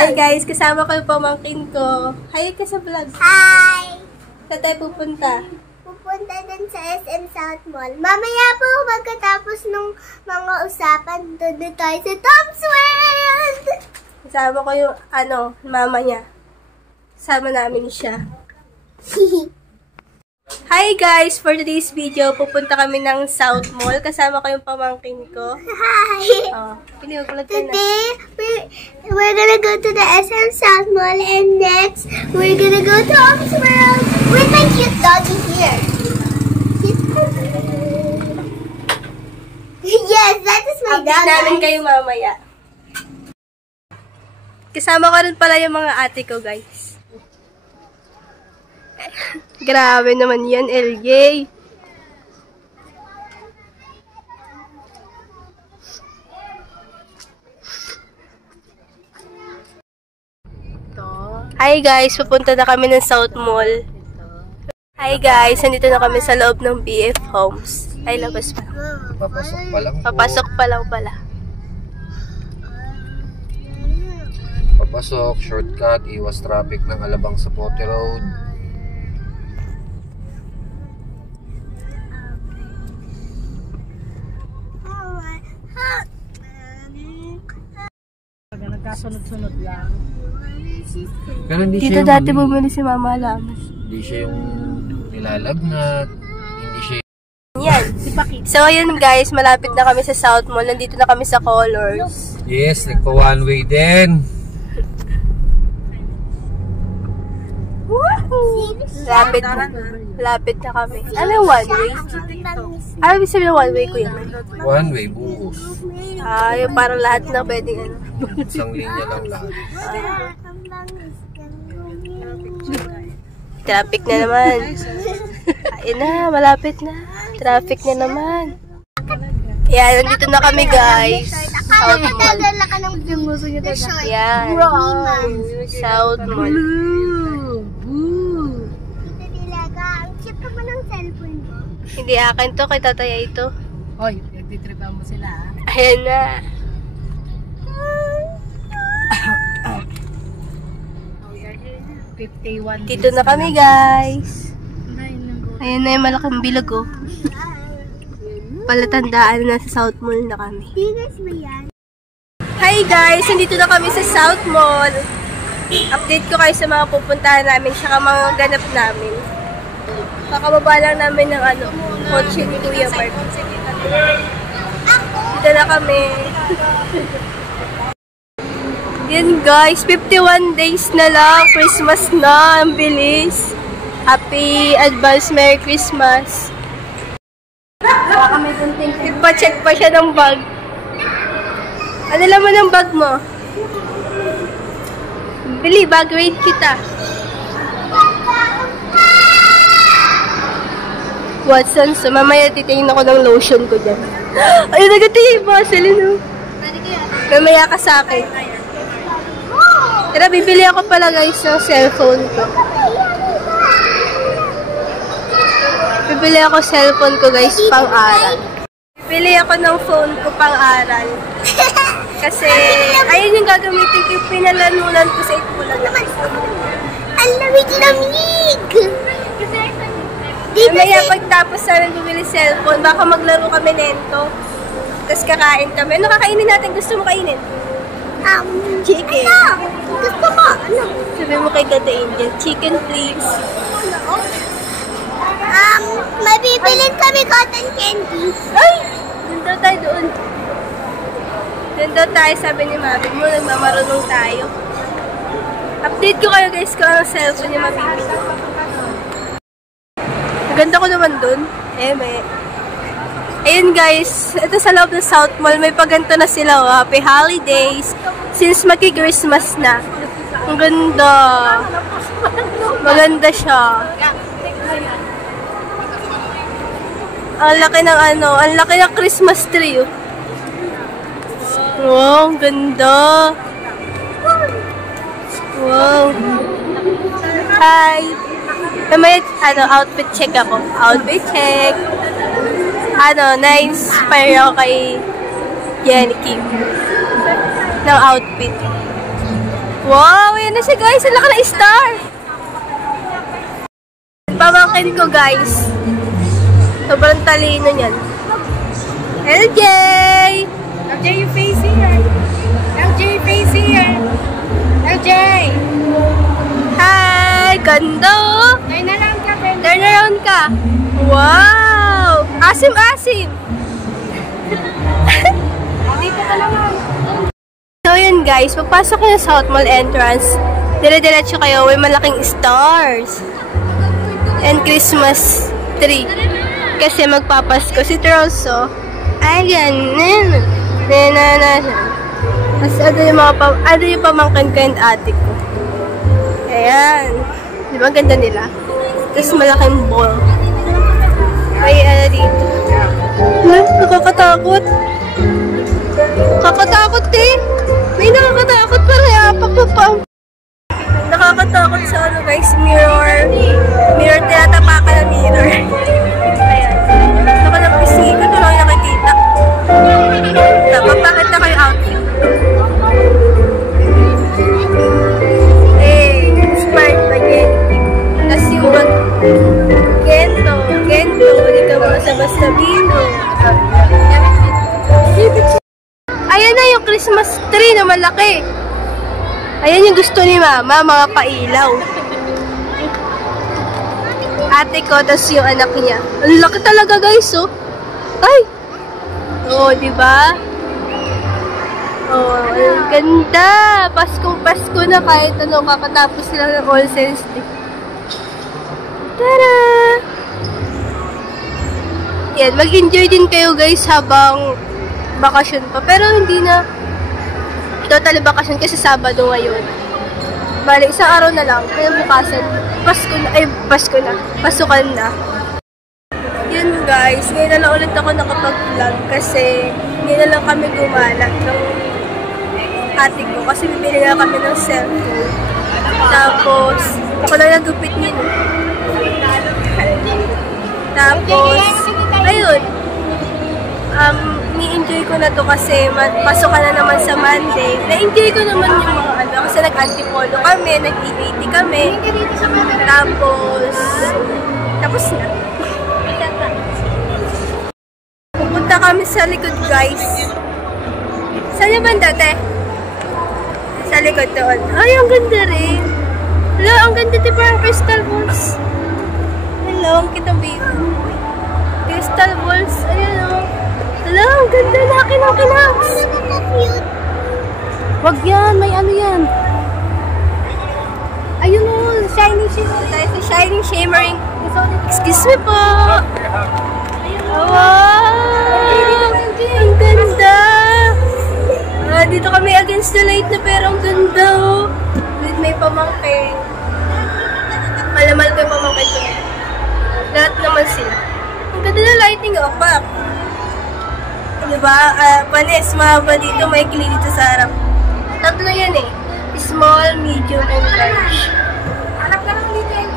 Hi guys, kasama ko yung pamangkin ko. Hi ka sa vlog. Hi! Saan tayo pupunta? Pupunta din sa SM South Mall. Mamaya po, magkatapos nung mga usapan, doon tayo sa Tom's World! Kasama ko yung, mama niya. Kasama namin siya. Hi guys! For today's video, pupunta kami ng South Mall. Kasama ko yung pamangkin ko. Hi! Today, we're gonna go to the SM South Mall and next, we're gonna go to Tom's World with my cute doggy here. Yes, that is my dog. Update namin kayo mamaya. Kasama ko rin pala yung mga ate ko guys. Grabe naman yan, LJ. Hi guys, pupunta na kami ng South Mall. Hi guys, nandito na kami sa loob ng BF Homes. Ay, labas pa. Papasok pa lang po. Papasok pa lang pala. Papasok, shortcut, iwas traffic ng Alabang sa Pote Road. Nagkasunod-sunod lang. Pero hindi Dito siya dati bumili si Mama Lamas. Hindi siya yung nilalagnat. Hindi siya Yan. So, ayun guys, malapit na kami sa South Mall. Nandito na kami sa Colors. Yes, nagpa one way din. Lapit na. Lapit na kami. Ano yung one way? Ano ibig sabihin ng one way, kuya? One way, buhos. Yung parang lahat na pwedeng Isang linya lang lahat. Traffic na naman. Ayun na, malapit na. Traffic na naman. Yan, nandito na kami guys. South Mall. Nagdala ka ng bumuso niyo talaga. Yan. South Mall. Ito nilaga. Ang cute naman ng cellphone mo. Hindi akin to, kay tataya ito. Hoy, nagtitripan mo sila ha. Ayan na. Oh, 51 Dito na kami guys. Ayan na yung malaking bilog oh. Palatandaan na sa South Mall na kami. Bigas mo yan? Hi guys! Nandito na kami sa South Mall. Update ko kayo sa mga pupuntahan namin saka mga ganap namin. Kakababa lang namin ng kotse ni Kuya Mark. Dito na kami. Yan guys, 51 days na lang. Christmas na. Ang bilis. Happy advance Merry Christmas. Ipa-check pa siya ng bag. Ano laman ng bag mo? Bili, bag rate kita. Watson, so mamaya titingin ako ng lotion ko dyan. Ay, nagatihin mo. Salino. Mamaya ka sa akin. Tara, bibili ako pala guys ng cellphone ko. Bibili ako cellphone ko guys pang-aral. Bibili ako ng phone ko pang-aral. Kasi, ayun yung gagamitin ko yung pinalanunan ko sa Itbulaga. Ang lamig-lamig! Mamaya pagtapos namin bibili cellphone, baka maglaro kami nento. Tapos kakain kami. Ano kakainin natin? Gusto mo kainin? Chicken. Gusto mo? Ano? Sabi mo kay Tata Angel, chicken please. Mabibilin kami cotton candy. Ay! Doon daw tayo doon. Doon daw tayo, sabi ni Mami mo, nagmamarunong tayo. Update ko kayo guys kung anong cellphone niya mabibili. Ganda ko naman doon. May. Ayun guys, ito sa loob ng South Mall, may paganto na sila. Happy Holidays. Since maki-Christmas na. Ang ganda. Maganda siya. Ang laki ng ang laki ng Christmas tree. Wow, ang ganda. Wow. Hi. May outfit check ako. Outfit check. Na-inspire ako kay Jenny Kim ng outfit. Wow, ayan na siya guys. Ang laki na star. Pamangkin ko guys. Sobrang talino niyan. LJ! LJ, you face here. LJ, face here. LJ! Hi! Ganda oh! Turn around ka, Ben. Turn around ka. Wow! Asim-asim! Dito ka naman. So yun guys, pagpasok nyo sa South Mall entrance, dire-diretso kayo, may malaking stars. And Christmas tree. Kasi magpapasko si Troso. Ay, ganun. Tapos ano yung pamangkin ko and ate ko. Ayan. Di ba ganda nila? Tapos malaking ball. May ano dito. Nakakatakot. Nakakatakot eh. May nakakatakot pa rin. Nakakatakot sa ano guys, mirror. Mirror, tinatapakan ng mirror. Ayan. Saka ng pisngi ko, ito lang nakikita. Tapos pakita ko yung outfit. Inspired by Jenny. Tapos yung Gento, hindi ka basta-basta bino. Ayan na yung Christmas tree na malaki. Ayan yung gusto ni Mama, mga pailaw. Ate ko, tapos yung anak niya. Ang laki talaga guys, oh. Ay! Oh, diba? Oh, ang ganda. Paskong Pasko na kahit ano, kakatapos lang ng All Saints Day. Tara! Yan, mag-enjoy din kayo guys habang bakasyon pa. Pero hindi na totally bakasyon kasi Sabado ngayon. Bali, isang araw na lang. Kaya bukasan, Pasko na. Pasukan na. Yun guys, ngayon na lang ulit ako nakapag-vlog kasi ngayon na lang kami gumala ng ate ko kasi bibili na kami ng cellphone. Tapos, ako na nagupit niya. Tapos, ayun. Ni-enjoy ko na to kasi pasok na naman sa Monday. Na-enjoy ko naman yung mga ano kasi nag-antipolo kami, nag-EBT kami. Tapos na. Pupunta kami sa likod guys. Saan yung banda, te? Sa likod doon. Ay, ang ganda rin. Hello, ang ganda di parang crystal balls. Hello, ang kitang baby. Crystal balls. Ayan o. Hello, ang ganda. Laki ng kinaps. Wag yan. May ano yan. Ayun o. Shining shimmer. Tayo sa shining shimmering. Excuse me po. Wow. Ang ganda. Dito kami against the light na pero ang ganda o. May pamangkin. Malamal ko yung pamangkin ko. Lahat naman sila. Ang ganda na lighting o. Pak. Diba? Panis, mahaba dito. May kili dito sa harap. Tatlo yan eh. Small, medium, and large. Anak ka lang dito yung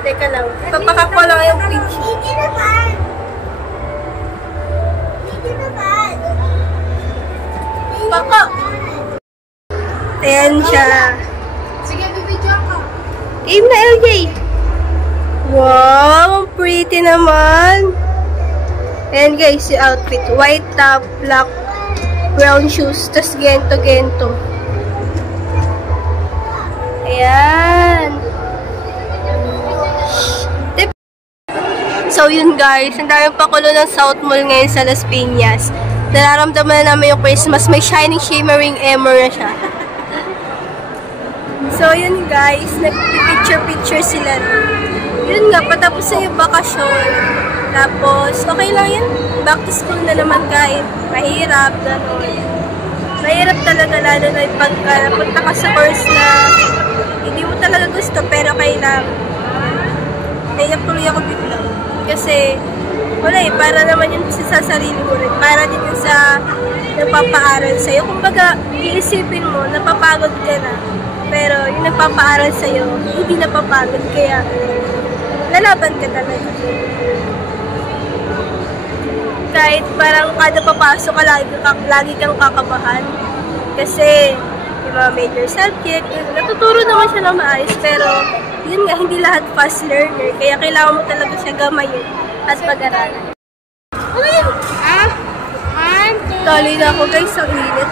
Teka lang. Papakak ko lang yung pitch. Hindi naman. Pakak! Ayan siya. Sige, bibidyo ako. Game na, LJ! Wow! Ang pretty naman! Ayan guys, yung outfit. White top, black, brown shoes, tas gento-gento. Ayan! So yun guys, ang daming pakulo ng South Mall ngayon sa Las Piñas. Nararamdaman na namin yung Christmas. May shining, shimmering emmer na siya. So yun guys, nag-picture-picture sila. Yun nga, patapos na yung bakasyon. Tapos, okay lang yan. Back to school na naman kahit mahirap, gano'n. Mahirap talaga lalo na yung pagka napunta ka sa course na hindi mo talaga gusto pero kailangan. Kaya tuloy ako bigla. Kasi, wala eh, para naman yun sa sarili mo rin. Para din yun sa napapaaral sa'yo. Kumbaga, iisipin mo, napapagod ka na. Pero yung napapaaral sa'yo, hindi napapagod. Kaya, lalaban ka talaga. Kahit parang kada papasok ka, lagi kang kakabahan. Kasi, yung mga major subject. Natuturo naman siya ng maayos, pero yun nga, hindi lahat fast learner. Kaya kailangan mo talaga siya gamayin at pag-aralan. Tuloy na ako guys, so init.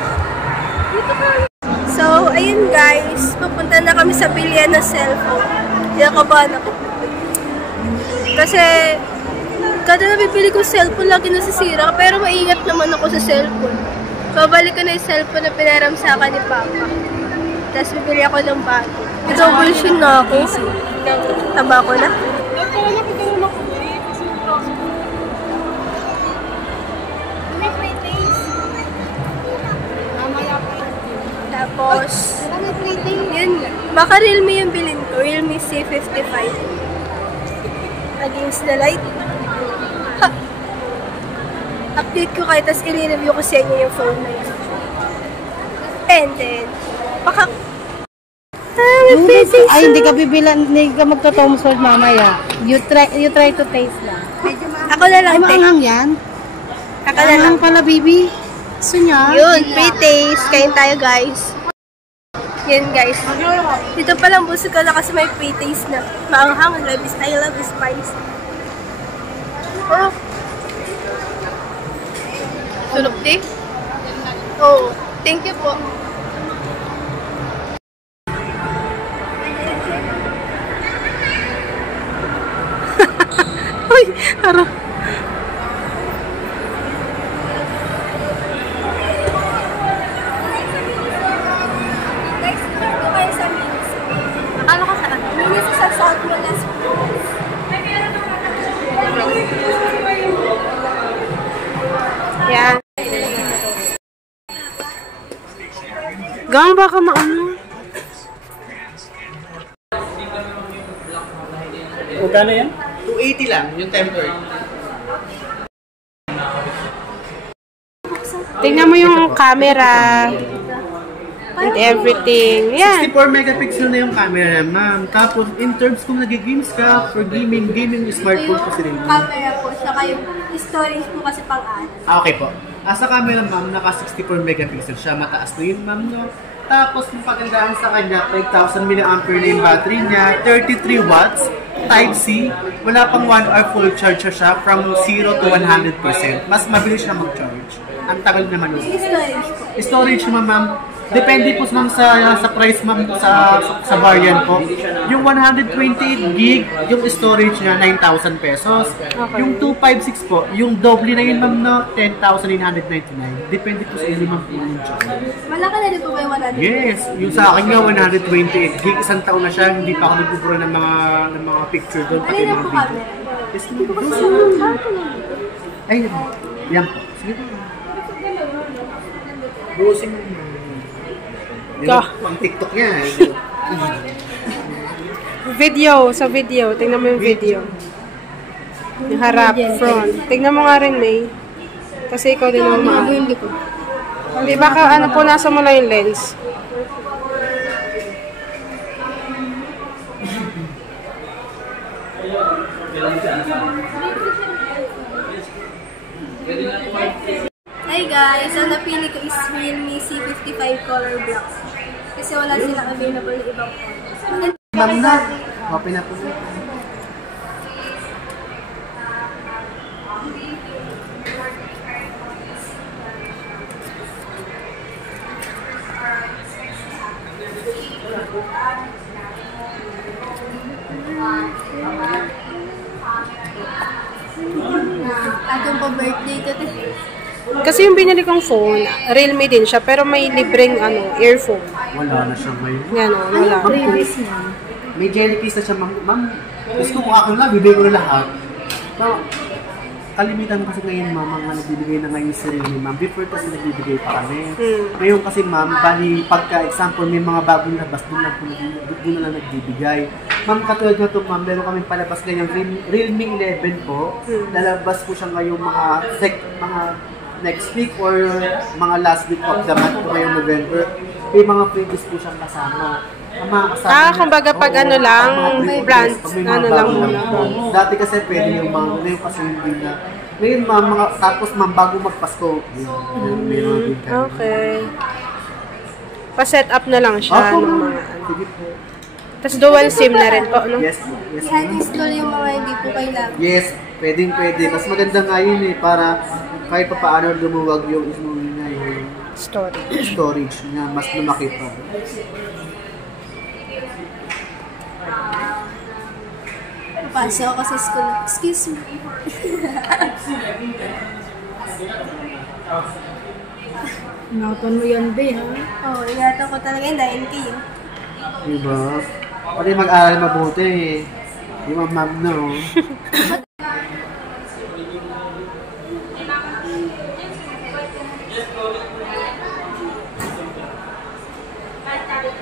So, ayun guys, pupunta na kami sa bilihan ng cellphone. Kinakabahan ako. Kasi, kada nabibili ko cellphone, lagi nasisira. Pero maingat naman ako sa cellphone. Babalik ko na yung cellphone na pinaram sa akin ni Papa. Tapos bibili ako ng bago. Double shin na ako. Taba ko na. Tapos, yun, baka Realme yung bilhin ko. Realme C55. Against the light. Ha! Update ko kayo, tapos i-review ko sa inyo yung phone na yun. And then, baka... Ay, hindi ka bibilan, hindi ka magto-Tom Sword mamaya. You try to taste lang. Ako na lang, Ay, maanghang yan? Ako na lang. Maanghang pala, baby. Gusto niya? Yun, pre-taste. Kain tayo, guys. Yun, guys. Dito palang busog ko na kasi may pre-taste na. Maanghang, I love spice. Oh. Sunog di? Oh, thank you po. Uy, harap. Guys, dito kayo sa Minis. Akala ko saan? Minis sa South Molas. Yan. Gang baka maano? Magkano yan? 280 lang, yung tempered. Tingnan mo yung camera and everything. Yan. 64 megapixel na yung camera, ma'am. Tapos, in terms kung nag-games ka, for gaming smartphone kasi rin. Camera po, saka yung storage po kasi pang-add. Okay po. Sa camera, ma'am, naka 64 megapixel siya. Mataas na yun, ma'am, no? Tapos, yung pagandahan sa kanya, 5,000 mAh na yung battery niya, 33 watts, Type-C, wala pang 1 hour full charge siya from 0 to 100%. Mas mabilis siya mag-charge. Ang tagal naman yun. Storage po. Storage naman, ma'am, depende po ma'am sa price, ma'am, sa variant po. Yung 128 gig, yung storage niya, 9,000 pesos. Okay. Yung 256 po, yung doble na yun, ma'am, no, 10,999. Depende po sa inyo, ma'am, po yung charge. Malaki na rin po ba yung 100? Yes, yung sa akin nga 128 gig, isang taon na siya, hindi pa ako nagbubura ng mga picture doon, pati Alin na mga po video. camera? Yes, ay, yan po. Sige po. Busin mo. Pang TikTok yan. Video, sa video. Tingnan mo yung video. Yung harap, front. Tingnan mo nga rin, May. Kasi ikaw din naman maano. Hindi, baka ano po, nasa mo na yung lens. Hi guys, ang napili ko is Realme C55 Color Black. Kasi wala silang available na ibang colors. Ma'am na. Open na po. Atong pa-birthday ko. Kasi yung binili kong phone, Realme din siya, pero may libreng earphone. Wala na siya ngayon. Yan o, wala. May jellyfish na siya, ma'am. Ma'am, gusto ko ako lang, bibigay ko na lahat. No, kalimitan kasi ngayon, ma'am, mga nagbibigay na ngayon sa Realme, ma'am. Before kasi nagbibigay pa kami. Ngayon kasi, ma'am, bali, pagka-example, may mga bagong labas, doon na lang nagbibigay. Ma'am, katulad na ito, ma'am, meron kami palabas ngayong Realme 11 po. Lalabas po siya ngayong mga next week or mga last week of the month po ngayong November. May mga previous po siyang kasama. Ang mga kasama Kumbaga pag ano lang, brand, ano lang muna. Dati kasi pwede yung mga, ngayon kasi hindi na. Ngayon, ma'am, tapos ma'am, bago magpasko, meron din kami. Okay. Pa-set up na lang siya Opo, ng ma'am. mga ano. Sige po. Tapos dual SIM na rin po, no? Yes po. Yes, ma'am. I-uninstall yung mga hindi po kailangan. Yes, pwede. Mas maganda nga yun eh, para kahit pa paano lumuwag yung storage na mas lumaki pa. Papasok ako sa school. Excuse me. Inapan mo yan, be, ha? Oo, ingatan ko talaga yung 9K. Diba? Pwede mag-aral mabuti eh. Yung ma'am no.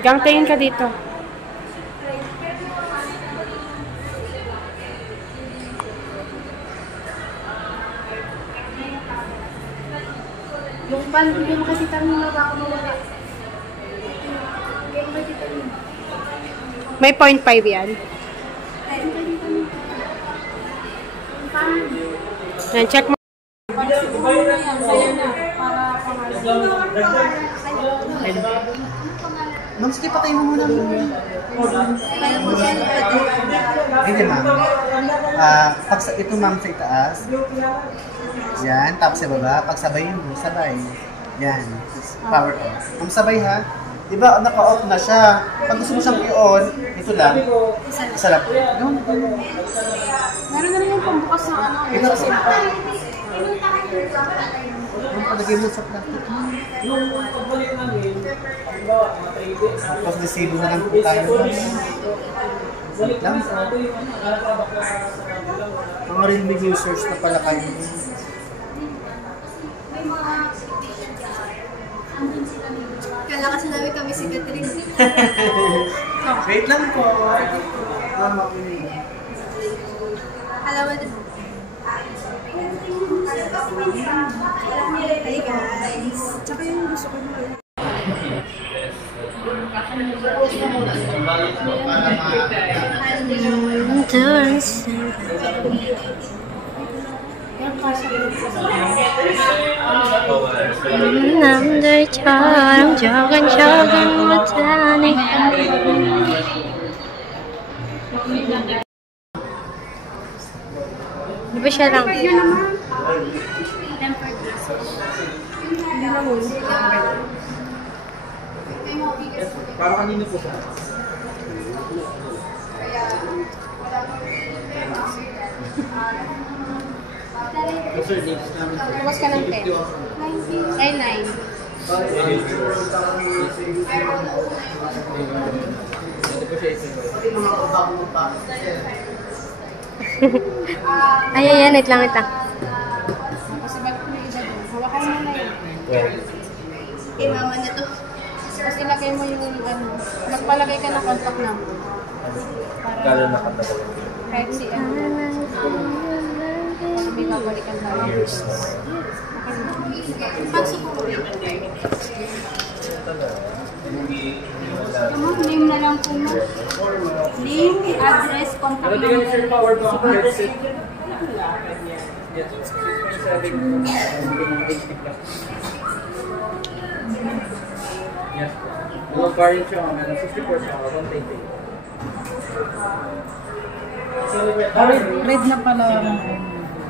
Gang, tingin ka dito. Yung pan, hindi mo kasi tanong na baka mawala. Hindi mo kasi tanong. May 0.5 yan. Yan, check mo. Ma'am, sige patay mo muna. Hindi ma'am. Ito ma'am sa itaas. Yan, tapos sa baba. Pagsabayin mo, sabay. Yan. Power on. Ma'am, sabay ha. Diba, naka-off na siya. Pag gusto mo siyang i-on, ito lang. Isa lang po. Meron na rin yung pambukas na ano. Ito po. Yung palagay mo sa plastic mo. Tapos desibo na lang po tayo. Wait lang. Mga Realme users na pala kayo. Kala kasi namin kami si Catherine. Wait lang po. Alam mo din. Hey guys. Tsaka yung gusto ko na. 남들처럼 조근조근 못하니까 Di ba siya lang? Para kanino po ba? Sir, next namin. Bukas ka ng 10. Ay, 9. Ay, ayan, wait lang. Kasi balik mo yung isa doon. Hawakan mo na yun. Eh, mama na to. Tapos ilagay mo yung ano. Magpalagay ka ng contact number. Para kahit si ano. May babalikan tayo. Pasok ko. Name na lang po mo. Name, address, contact number. Yes. Yung variant siya, 64 siya, 120. Red na pala.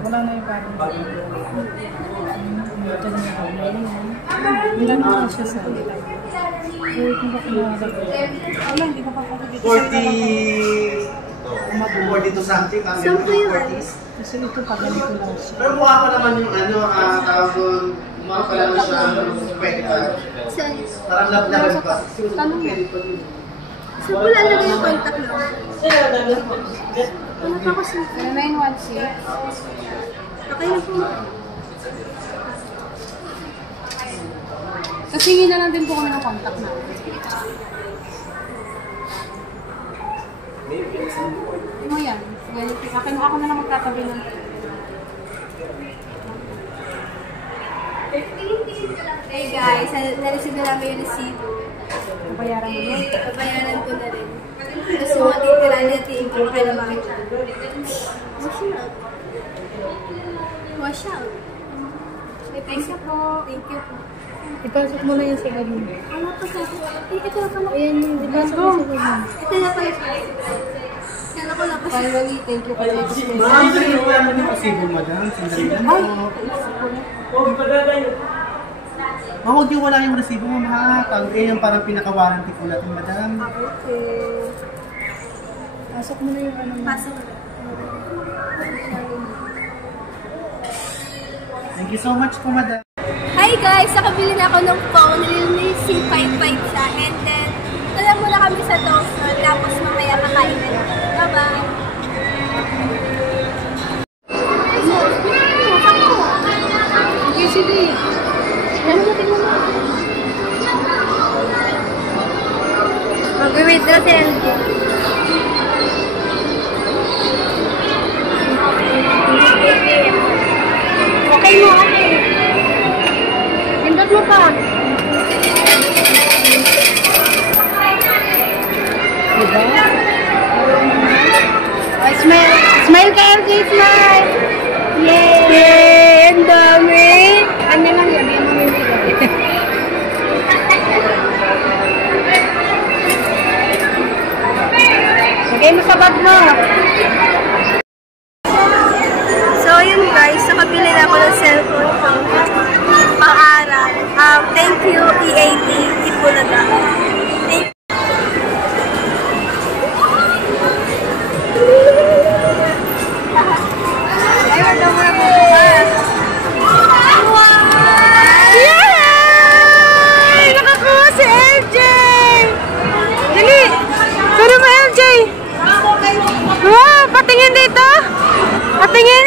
Wala na yung parang. Ito na yung hindi na siya sa nila. Kung baka wala, hindi ko pa 42 something, ang Saan po yun? 40s. Kasi ito pa ganito lang siya. Pero mukha pa naman yung ano, tawag doon, mukha pa naman siya, pwede pa. Saan? Parang lab-laban pa. Tanong mo. Saan po lalagay yung contact number? Ano pa kasi? 916. Okay na po. Kasi hingi na lang din po kami ng contact namin. Ano yan? Ako na lang magtatabi ng... Hey guys, na-receive na namin yung receipt. Bayaran mo yun. Babayaran ko na rin. Tapos yung mga titira niya, tiin ko kaya naman. Wash out. Wash out. Thank you po. Thank you po. Ipasok mo na yan sa ganun. Ano pa sa ito pala. Ayan yung ipasok mo sa ganun. Ito na pala. Kala ko na pa. Finally, thank you kay Alex. Ma'am, sa'yo po yan yung resibo, madam. Sandali lang po. Ma'am, huwag niyo wala yung resibo mo, ha? Yung parang pinaka-warranty po natin, madam. Okay. Pasok mo na yung ano. Pasok. Thank you so much po, madam. Hi guys! Nakabili na ako ng phone. Realme C55 siya. And then, tala muna kami sa Dawson. Tapos mamaya kakain na. Bye-bye! Okay, sige. Ano mo tingnan mo? Mag-withdraw si LG. Okay mo, okay. Pindot mo pa. Diba? Smile. Smile ka, LJ. Smile. Yay! Ang dami! Ano lang yun? Yung mamimili. Lagay mo sa bag mo. So, yun guys. Nakabili na ako ng cellphone ko. Pang-aral. Thank you, EAT. Ipulaga. Thank you. Ay, wala mo na bukas. Yay! Nakakuha si LJ! Dali! Pero mo LJ! Wow! Patingin dito! Patingin!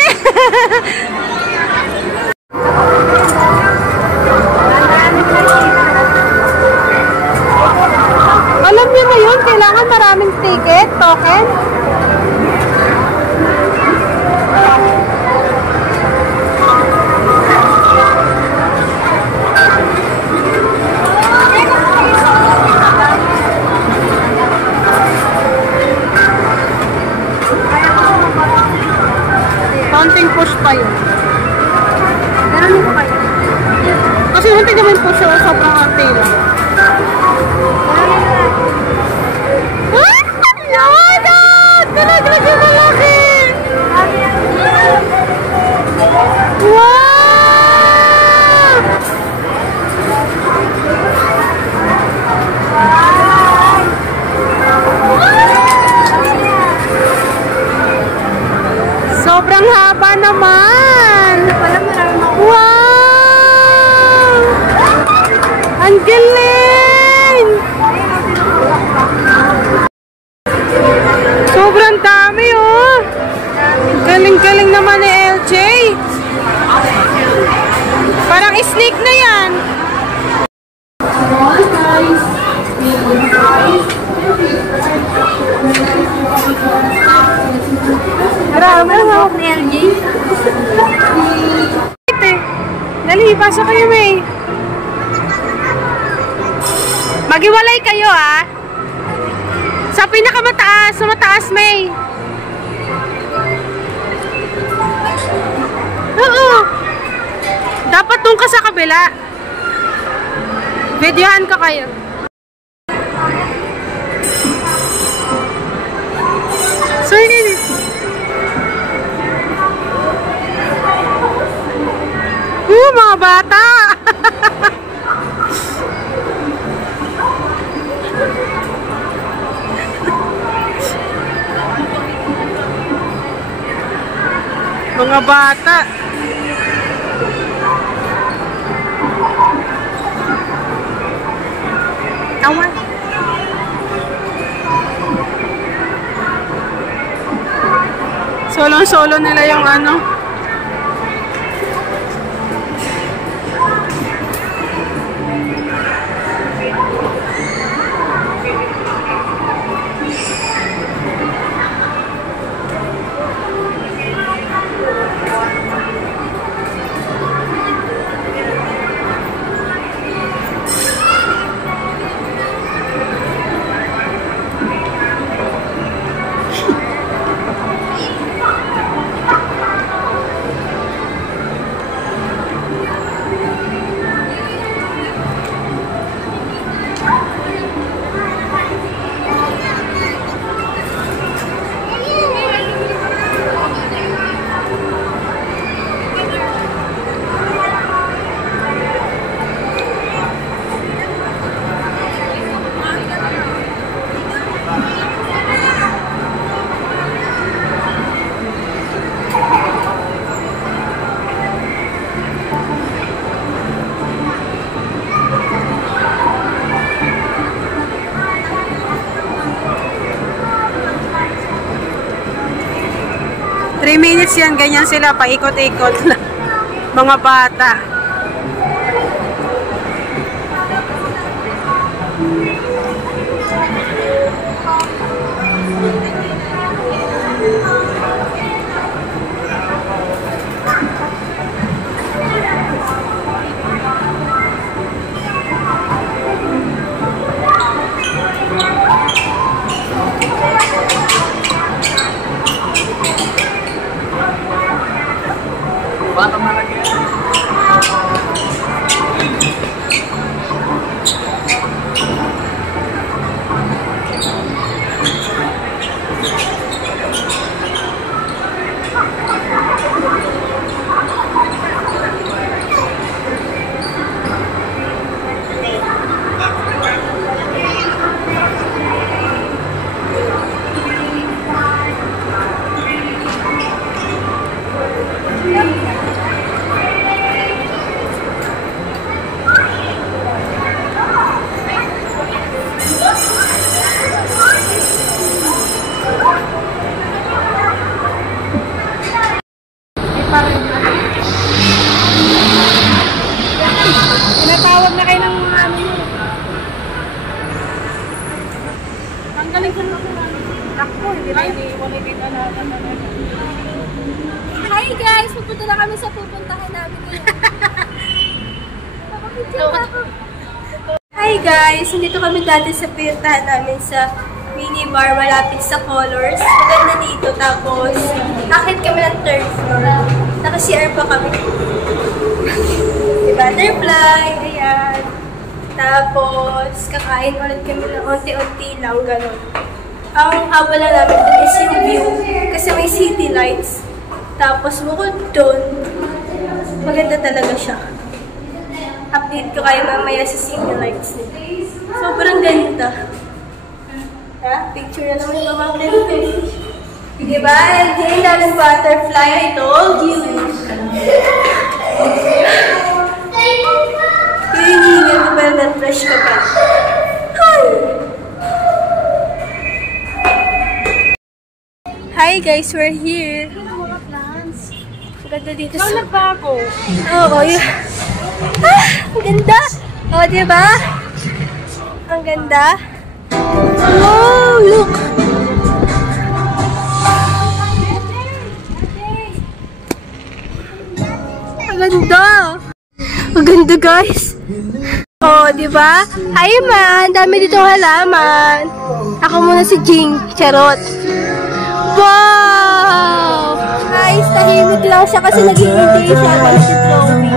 Alam niyo na yun, kailangan maraming ticket, token. Konting push pa yun. Meron ko kayo. Kasi hindi naman push yun, sobrang arte lang. Ah! Nawadag! Talaga yung malaki! Wow! Sobrang haba naman! Wow! Ang galing! Sobrang dami, oh! Galing-galing naman ni LJ! Parang snake na yan! Marami ang hawak ni LG. Dali, pasok kayo, May. Maghiwalay kayo, ah. Sa pinakamataas, sa mataas, May. Oo. Dapat doon ka sa kabila. Videohan ko kayo. So, yun. Mga bata! Mga bata! Awan! Solo-solo nila yung ano. 3 minutes yan, ganyan sila, paikot-ikot lang. Mga bata. Tinatawag na kayo ng mga ano nyo. Ang galing sa mga ako, hindi na wala din Hi guys! Pupunta na kami sa pupuntahan namin ngayon. Hi guys! Nandito kami dati sa pinuntahan namin sa minibar malapit sa Colors. Maganda dito. Tapos, akit kami ng third floor. Naka-CR pa kami. Butterfly, ayan. Tapos, kakain ulit kami ng unti-unti lang, gano'n. Ang haba lang namin dun is yung view, kasi may city lights. Tapos, bukod dun, maganda talaga siya. Update ko kayo mamaya sa city lights nila. Sobrang ganda. Ha? Picture na naman yung mga picture. Diba? Hindi namin butterfly, I told you. Hinihingan ko pa ng fresh ka pa. Hi guys, we're here. Ganda dito sa... nagbago. Oo, yun. Ang ganda! O, diba? Ang ganda. Wow, look! Ang ganda! Ang ganda, guys! Oh, di ba? Hi, man! Dami dito halaman. Ako muna si Jing. Charot. Wow! Guys, tahimik lang siya kasi nag-i-enjoy siya pag si Chloe.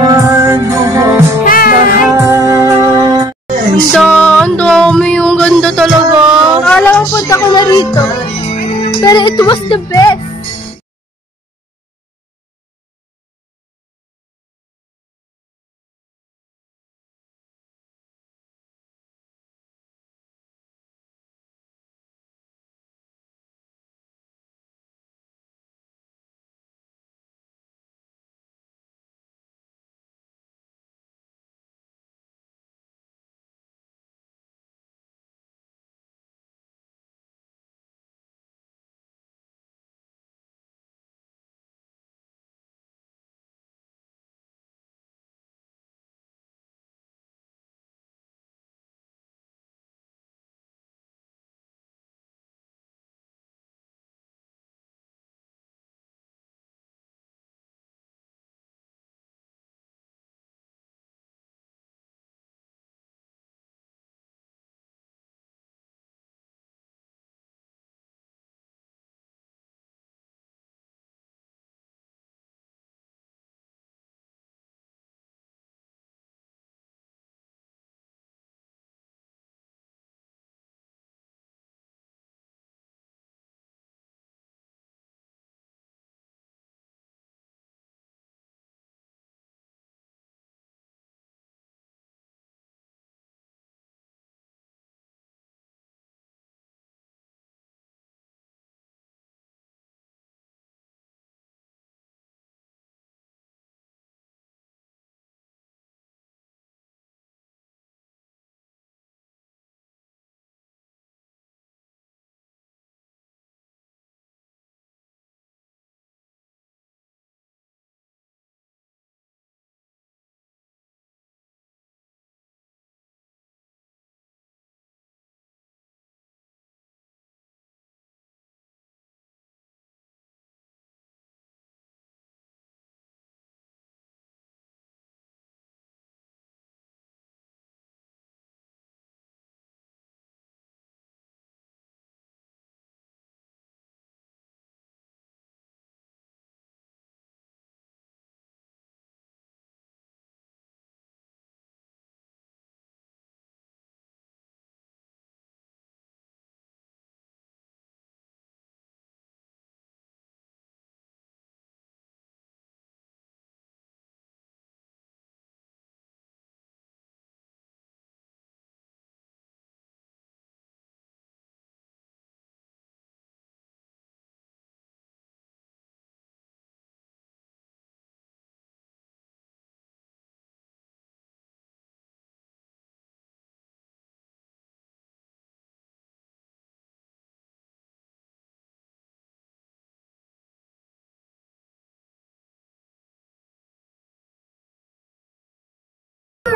Hi! Ang dami yung ganda talaga. Akala ko punta ko na rito. Pero it was the best.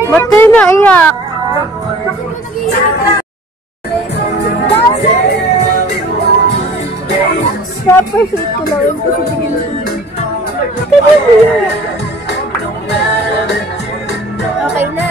Ba't kayo naiyak? Tapos ito lang yun kasi okay na.